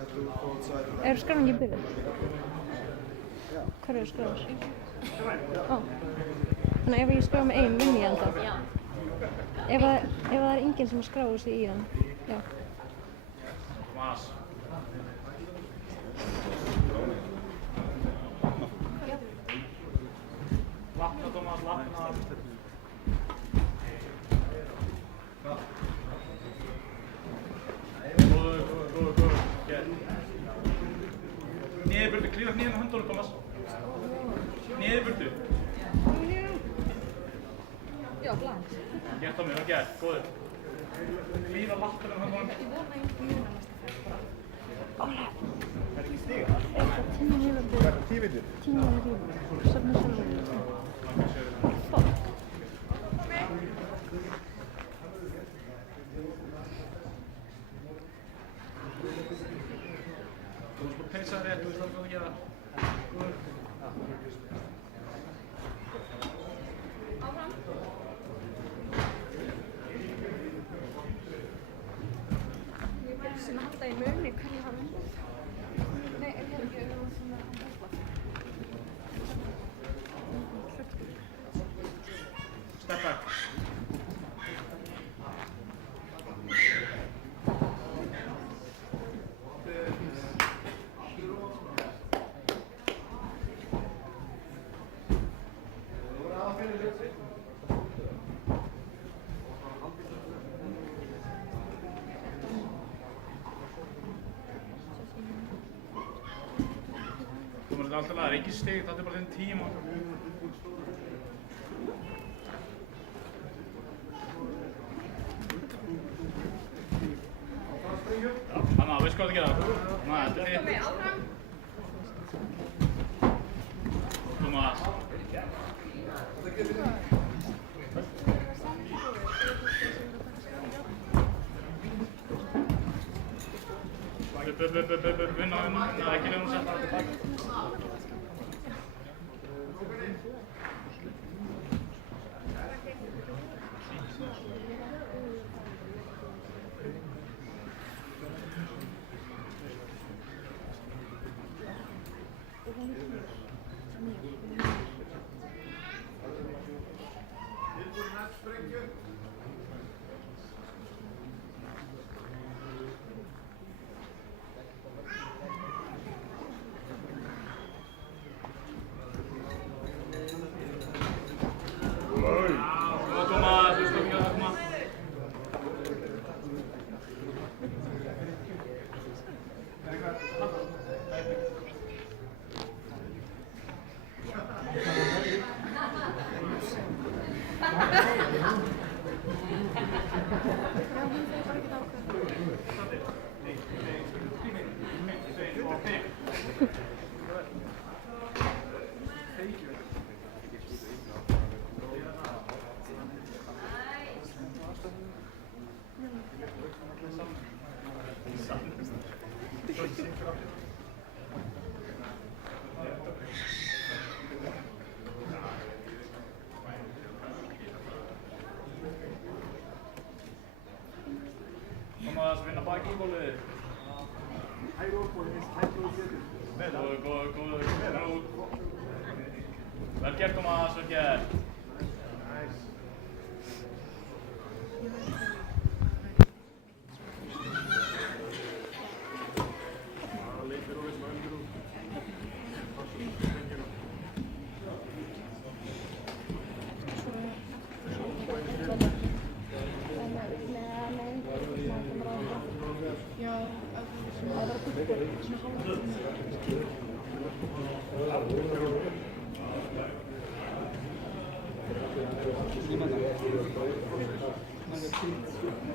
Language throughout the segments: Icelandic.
Er skráningin byrjuð? Hvar eru skráður? Þannig ef ég skrá með ein, vinn ég hann þá? Já. Ef það er enginn sem skráir sig í hann? Já. Tomás. Lapna, Tomás, lapna. Góður. Niður burtu, klífast niður með höndunum, Tomás. Niður burtu. Já, bland. Gert á mig, vel gert, góður. Klífa lappina með höndunum. Ég vona að ég muna næsta. Ólaf. Er ekki stiga? Er það 10 mínútur? Hvað er 10 mínútur? 10 mínútur. Safna sjálfur. Fuck. Þú veist að peysa rétt, þú veist hvað að gera. Góður. Áfram. Ég verður sem að halda í muni hvernig hann undir. Nei, ég hef ekki auðvitað sem að hann bóla. Step back. Þú veist alltaf að það er ekki stig, þetta er bara þinn tíma. Hanna, veist hvað það gera? Hanna, þetta er þitt. Áfram. Tomás. Vinna, ekki nefnum að setja það tilbaka. Tomás, veist hvað að gera það, Tomás? Tomás, vinna baki í gólfið. Góður. Vel gert, Tomás, vel gert.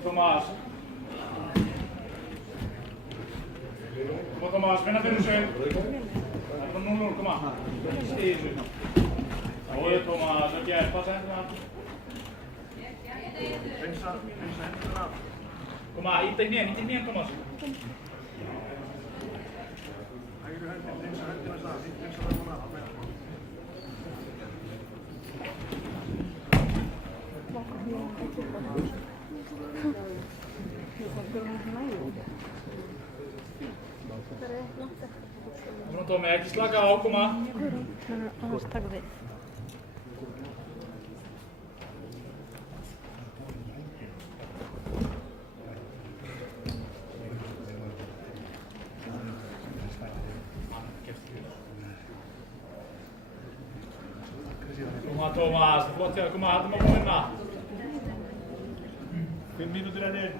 Tomás. Tomás, vinna fyrir þessu. Það er bara 0-0, koma. Stíð þessu. Góður, Tomás, vel gert. Passa hendurna. Hreinsa hendurna. Koma, íta í hnén, Tomás. Hægri höndin, hreinsa hendina það. Hreinsa það núna. Það er langt eftir. Nú Tómi, ekki slaka á, koma. Það er aðeins taka við. Koma Tómas, flott hjá, koma, haldum áfram að vinna. 5 mínútur eftir.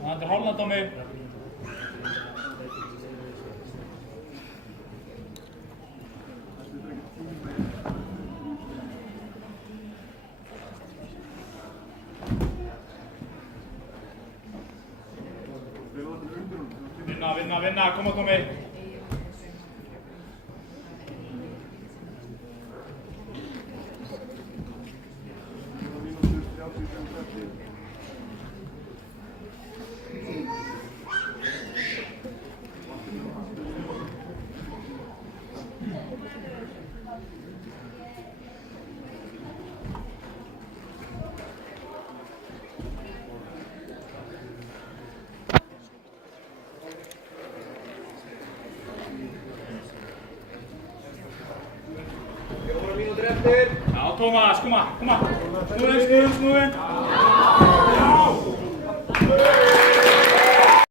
Og þetta er Holland Tómi. Vinna, vinna, vinna, koma Tómi. Já, Tómas, koma, koma. Snúðin, snúðin, snúðin.